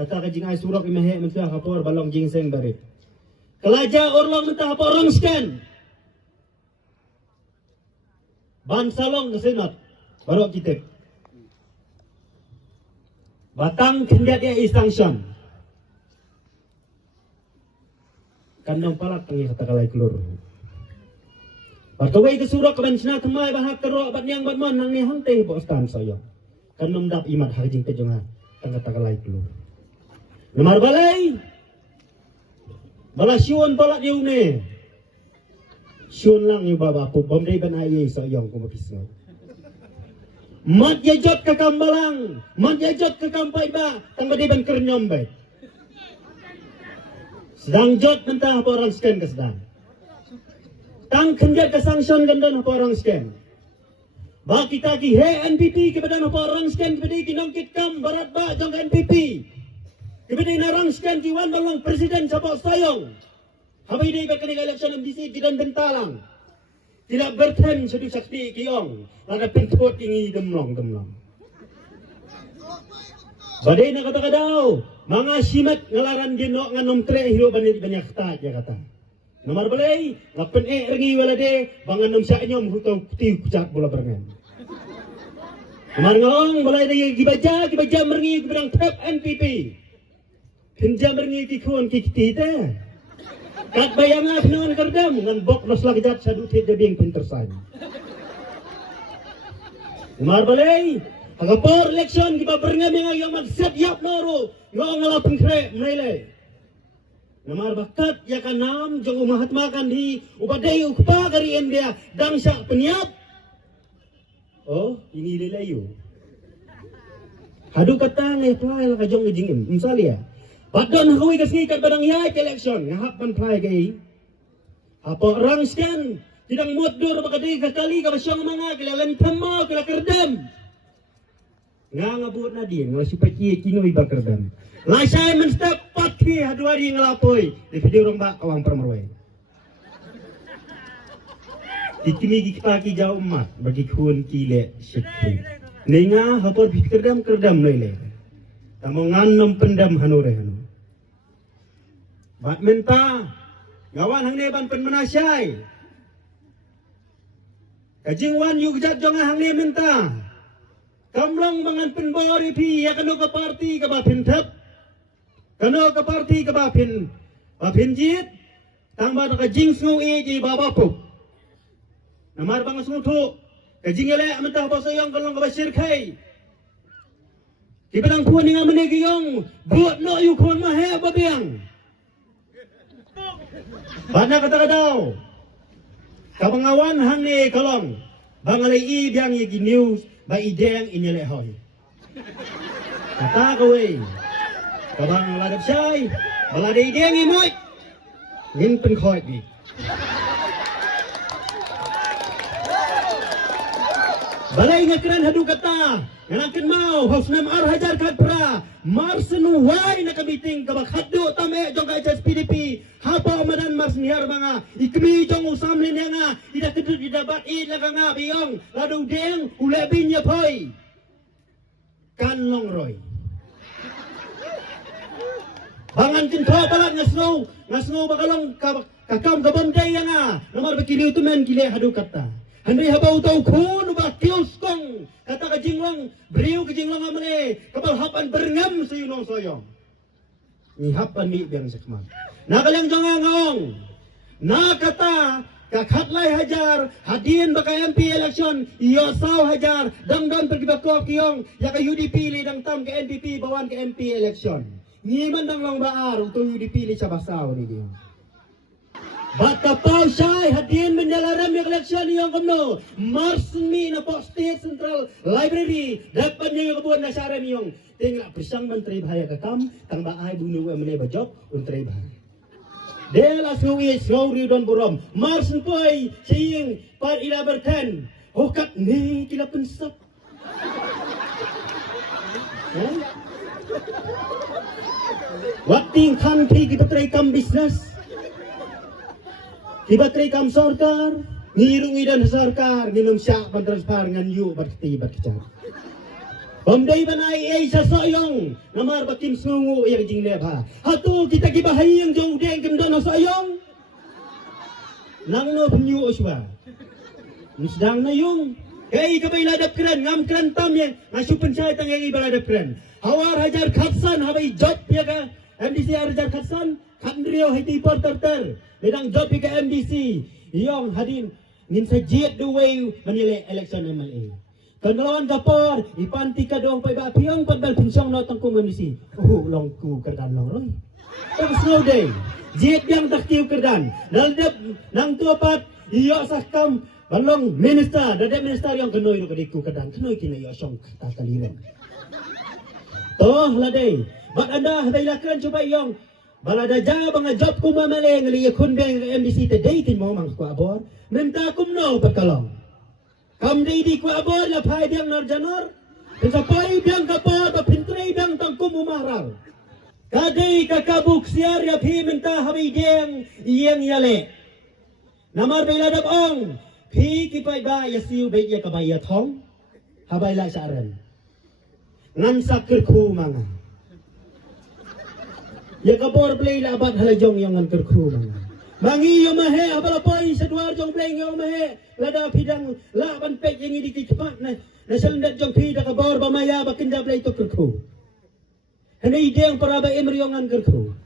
Kata ka jing ay surok imehe mentah kapor balong gingseng barit. Kelaja orlong mentah porong scan. Ban salong ke senat. Baru kita. Batang kendat dia istangsan. Kandang palak tangi kata kalai keluar. Bartawai ke surok ke bencana temai bahak kerok bat nyang bat mon nang ni hante bo stan saya. Kandang dap imat harjing kejongan tang kata kalai keluar. Nomor balai. Bala syun balak diu ne. Syun lang yu baba pu bom dei ban ai sayong ko mapisno. Mat jajot ke kambalang, mat jajot ke kampai ba, tang dei ban kernyom bai. Sedang jot mentah apa orang scan ke sedang. Tang kenjat ke sanction gandan apa orang scan. Ba kita ki he NPP ke badan apa orang scan ke badai ki nongkit kam barat ba jong NPP. Kemudian narang scan jiwan balong presiden sabok sayong. Habis ini berkali election MDC kidan bentalang. Tidak berten sedu sakti kiong. Ada pentut ingi gemlong. Badai nak kata kadau. Mga simat ngalaran dino nganom tre hiro banyak ta ya kata. Nomor balai ngapen rengi walade banganom sa nyom hutong tiu kucak bola berengan. Nomor ngong balai day gibaja merengi berang tap NPP. Kenjam merengi kikon kikiti kat bayangah non kerdam ngan bok nos lagjat sadu tit debing pintersan. Nomor balai agapor election giba berengan yang magsat yap noro yo ngalapun kre menilai. Nomor bakat ya kanam jong Mahatma Gandhi upadai ukpa kari India dangsa peniap. Oh, ini lelayu. Hadu kata ngai play ka jong ngijingim. Misalnya, badon hawi kasni kat badang ya election ngahap pan play kai. Apa orang scan tidang modur bakadai kakali ka basyong mga kilalan tama kila kerdam. Nga ngabut na din nga supaya kinoy ba kerdam. Lasai menstep pati hadu hari ngelapoy di video orang bak awang permerway. Ikini kita ki jauh mat bagi kun kile syekhi. Ninga hapor kerdam lele. Tamongan nom pendam hanure hanu. Bak menta gawan hang neban pen menasyai. Kajingwan yu gejat jonga hang ne menta. Kamlong mangan pen bori pi ya kanu ka parti ka bapin thap. Kanu ka parti ka bapin jit tambah ka jing sngu e ji babapu. Namar bang smutu kajing ele mentah basa yang kalong ka basir kai. Di padang puan ninga menegi yong buat no yu kon mahe babiang. Bana kata kadau. Kabangawan hang ni kalong. Bangalay i biang i news ba ideng inyele hoy. Kata kowe. Kabang ladap syai balade ideng i moy. Ngin pen khoy bi. Balai ngakran hadu kata nganakin mau haus nam ar hajar kat pra marsenu wai nakabiting kabak hadu tame jong ka PDP hapa madan mars niar banga ikmi jong usam lin nga ida kedut ida bat i laga nga biong ladu deng ulebin ya poi kan long roy bangan kinto balat ngasno bakalong kakam kabam day nga nomor bakili utumen kile hadu kata. Handai habau tau kun ubah kios kong kata kajinglong beriu kajinglong amane kapal hapan berngam sayunong soyong ni hapan mi biang sekman nakalang jangan ngong na kata kakhatlay hajar hadin baka MP election iyo saw hajar dangdan pergi bako kiyong ya ka UDP li dang tam ke NPP bawan ke MP election ni mandang long baar uto UDP li sa basaw ni kiyong. Bata pau syai hadin menjalaram yang election yang kamno marsmi na po State Central Library dapat yang kebuan nasaran yang tinggal bersang menteri bahaya kakam tang baai bunuh emene bajok untri bahaya dela suwi sori don burom marsen poi sing par ila berten hokat ni kila pensap Wating country kita kam bisnes Ibatri kam sarkar, ngirungi dan sarkar, nginum syak transfer ngan yu berketi berkecar. Pemday banai sa sayong namar bakim sungu yang jing lebha. Hatu kita gibahay yang jong deng kemdan sayong. Nang no penyu oswa. Misdang na yung kay kabay ladap kran ngam kran tam yang ngasu pencai tang yang ibaladap kran. Hawar hajar khatsan habay job ya ka. MDC hajar khatsan kandrio hiti porter. Ledang job ya ka MDC. Yung hadin ngin sa jet the way manila election MLA. Kanlawan kapor, ipanti ka doong pa iba piyong pagbal pinsong notang kong MDC. Long ku kerdan long roy. Tapos no day. Jet yang taktiw kerdan. Naldap nang tuapat iyo sa kam balong minister, dadap minister yang kenoy ro kadiku kerdan. Kenoy kina iyo song tataliran. Toh laday. Bat anda haday lakran coba iyong balada ja bang job ko mamale ngali kun beng MDC today tin mo mang ko abor. Minta kum no patkalong. Kam di ko abor la phai biang nar janor. Sa pai biang kapor ba pintre biang tangkum umaral. Kadai kakabuk siar ya phi minta habi deng iyang yale. Namar beladap ong phi ki pai ba ya siu be ya kabaya thong. Habay la saran. Ngan sakir khu manga. Ya kapor play labat halajong yang ngan kerkhu manga. Mangi yo mahe abalapoy sa duar jong play yo mahe lada pidang laban pek yang ini cepat na nasalndat jong pida kabor bamaya bakinda play to kerkhu. Hanay ide ang para ba emriongan kerkhu.